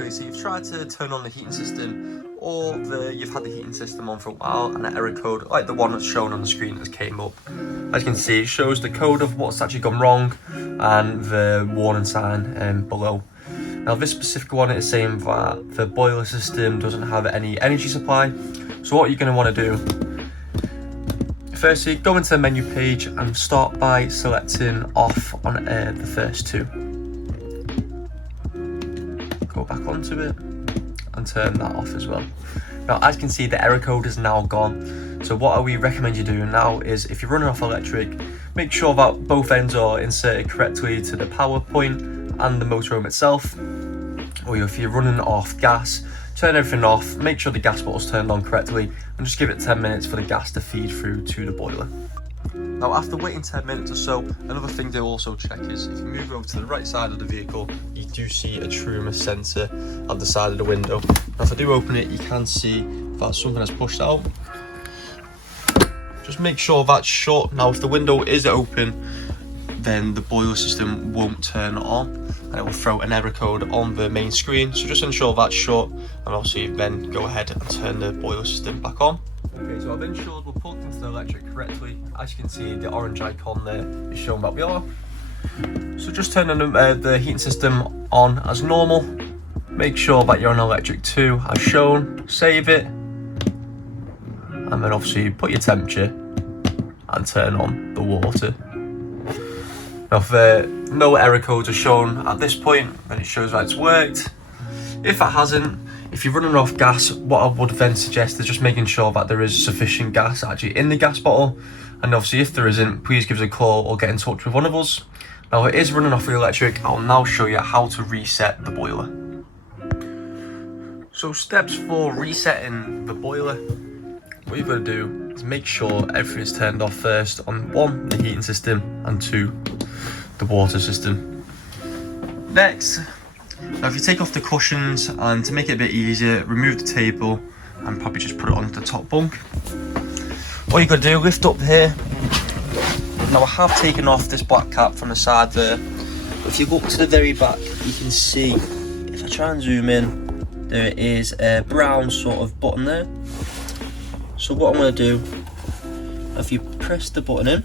Okay, so you've tried to turn on the heating system, or you've had the heating system on for a while and an error code like the one that's shown on the screen has came up. As you can see, it shows the code of what's actually gone wrong and the warning sign below. Now this specific one is saying that the boiler system doesn't have any energy supply. So what you're going to want to do, firstly, go into the menu page and start by selecting off on the first two. Go back onto it and turn that off as well. Now as you can see, the error code is now gone. So what we recommend you do now is, if you're running off electric, make sure that both ends are inserted correctly to the power point and the motorhome itself. Or if you're running off gas, turn everything off, make sure the gas bottle's turned on correctly, and just give it 10 minutes for the gas to feed through to the boiler. Now after waiting 10 minutes or so, another thing to also check is, if you move over to the right side of the vehicle, you do see a true sensor at the side of the window. Now if I do open it, you can see that something has pushed out. Just make sure that's shut. Now if the window is open, then the boiler system won't turn on and it will throw an error code on the main screen. So just ensure that's shut, and obviously then go ahead and turn the boiler system back on. Okay, so I've ensured we're plugged into the electric correctly. As you can see, the orange icon there is showing that we are. So just turn the heating system on as normal. Make sure that you're on electric 2 as shown, save it, and then obviously put your temperature and turn on the water. Now if no error codes are shown at this point, then it shows that it's worked. If it hasn't, if you're running off gas, what I would then suggest is just making sure that there is sufficient gas actually in the gas bottle. And obviously if there isn't, please give us a call or get in touch with one of us. Now if it is running off the electric, I'll now show you how to reset the boiler. So steps for resetting the boiler, what you've got to do is make sure everything is turned off first on 1, the heating system, and 2, the water system. Next, now if you take off the cushions, and to make it a bit easier, remove the table and probably just put it onto the top bunk. All you've got to do, lift up here. Now I have taken off this black cap from the side there. If you look to the very back, you can see, if I try and zoom in, there is a brown sort of button there. So what I'm going to do, if you press the button in,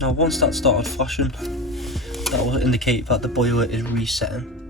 now once that started flashing, that will indicate that the boiler is resetting.